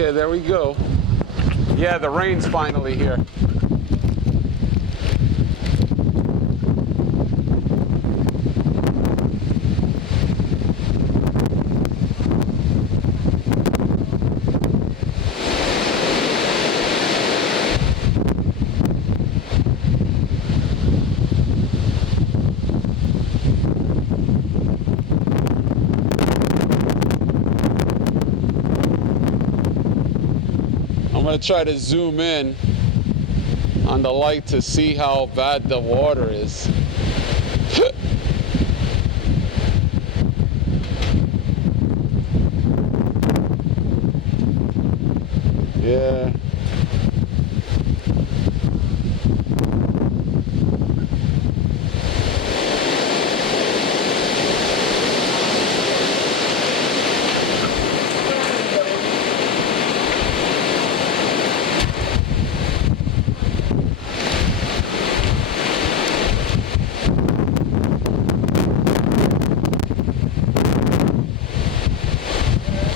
Okay, there we go. Yeah, the rain's finally here. I'm gonna try to zoom in on the light to see how bad the water is. Yeah.